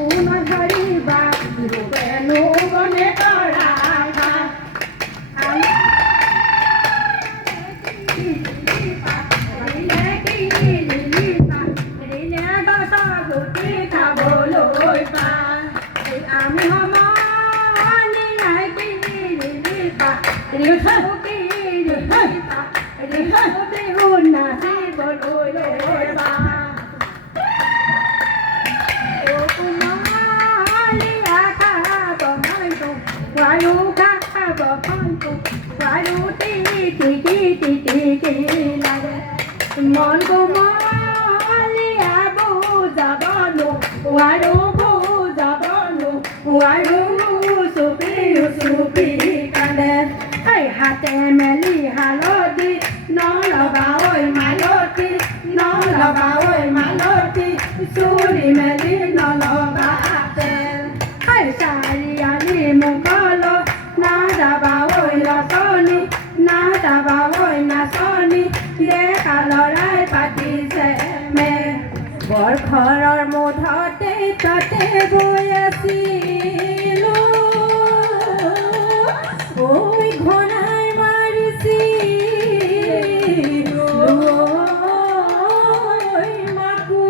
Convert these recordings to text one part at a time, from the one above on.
ধৰিবা ৰূপেনো গনে কৰা আমি মন কোমলীয়া বুজাবনো আৰু বুজাবনো আৰু চুপি চুপি কান্দে হাতে মেলি হালধি নলবা ঐ মালতী নলবা ঐ মালতী চুৰি মেলি নলবা তেল চাৰিআলি মুখল নাযাবা ঐ ৰচনী নাযাবা ঐ নাচনী ডেকা লৰাই পাতিছে মে বৰ ঘৰৰ মুধতে তাতে গৈ আছিলো ঐ ঘনাই মাৰিছিলো ঐ মাকো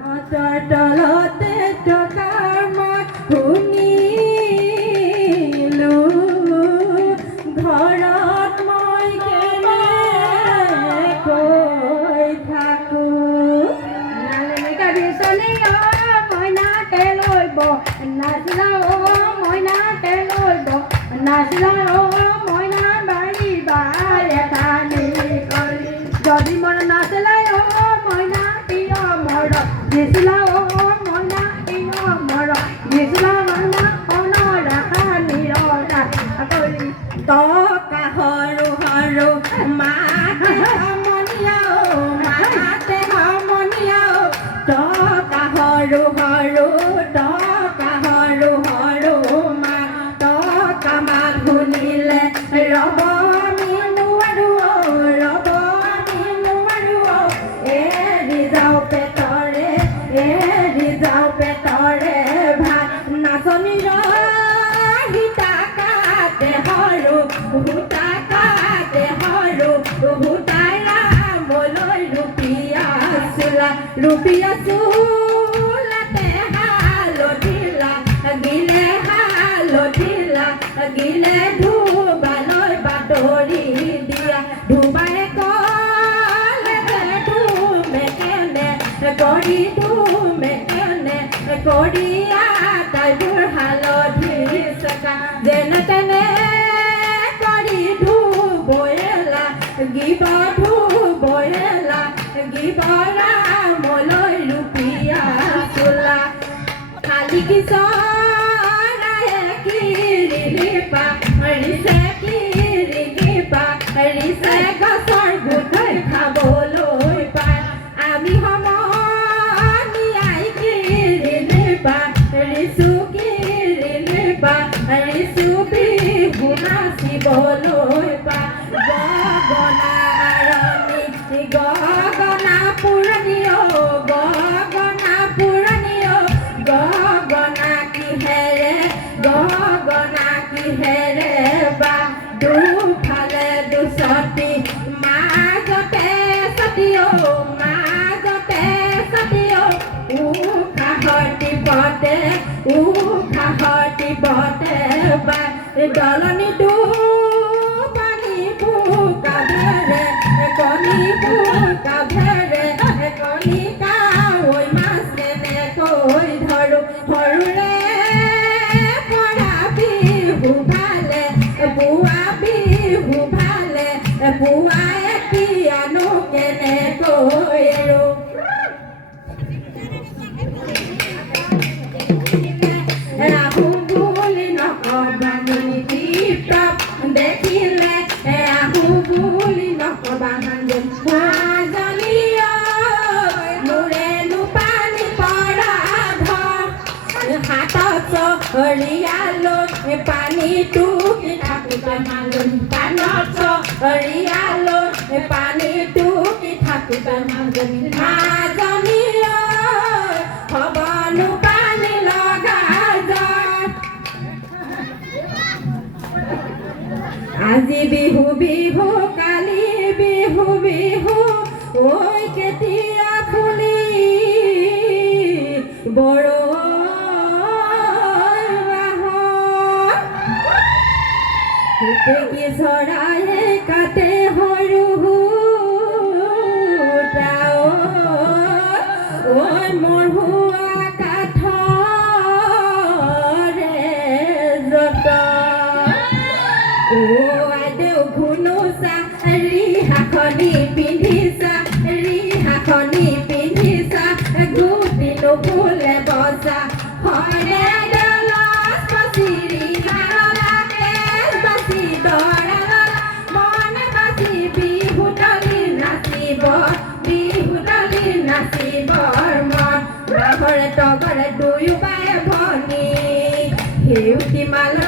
হাতৰ তলতে টকাৰ মাত শুনিলো ঘৰত মই কেনেকৈ থাকো মইনাকে লৈব নাচিলা মইনাকে লৈব নাচিলা মইনা বাৰী বাই এখানি কৰি যদি মোৰ নাচিলাই মইনা প্ৰিয় মৰ দিছিলা মইনা প্ৰিয় মৰ দিছিলা মইনা ৰাখা নিৰৰা কৰি টকা সৰু সৰু মাতে সমনীয়া টকা সৰু সৰু টকা সৰু সৰু মা টকা মাত শুনিলে ৰব আমি নোৱাৰো এৰি যাওঁ পেটৰে ভাত নাচনীৰ সীতা কাটে সৰু সূতা কাটে সৰু সূতাই ৰামলৈ ৰূপিয়া চোলাতে হালধিলা ধুবালৈ বাতৰি দিয়া ধুবাই কলে ধুমে কেনে কৰিয়া তাইবোৰ হালধি চকা যেনে তেনে কৰি ধুবয়েলা গিবৰা মলৈ ৰূপিয়া চোলা খালি কিশোৰায়ে কিৰিপা ৰিছে গছৰ গোটৈ খাবলৈ পায় আমি সমনীয়াই ৰিচু বিহু নাচিবলৈ পায় গগনা পুৰণীয় গগনা কিহেৰে বা দুফালে দুচতি মাজতে সতিয় উখাহতি পতে বা দলনি পানী কাভেৰে কণিকা ঐ মাছ কেনেকৈ ধৰো সৰুৰে পৰা বিহু ভালে বুৱাই পিয়ানো কেনেকৈ আৰু ৰাহু বুলি নকবা দেখিলে ৰাহু বুলি নকবা মোৰেনো পানী পৰা হাতত চৰিয়ালৈ পানীটো থাকোতে চৰিয়ালৈ পানীটো থাকোতে মাজনী মনো পানী লগা জ্বৰ আজি বিহু বিহু কালি বিহু বিহু ঐ কেতিয়া ফুলি বড় কি চৰায়ে কাটে সৰু ঐ মোৰ হোৱা কাঠৰে যত আইদেউ ঘুনুচা ৰিহাখনি পিন্ধিছা ৰিহাখনি পিন্ধিছা ঘুটি নুফুলে বচা হয়নে লাজ বাচি ৰিহাকে বাচি দৰা মন বাচি বিহু ডালি নাচিবৰ মন বাঘৰে তগৰে দুয়ো বাই ভনী সেউতি মালৰ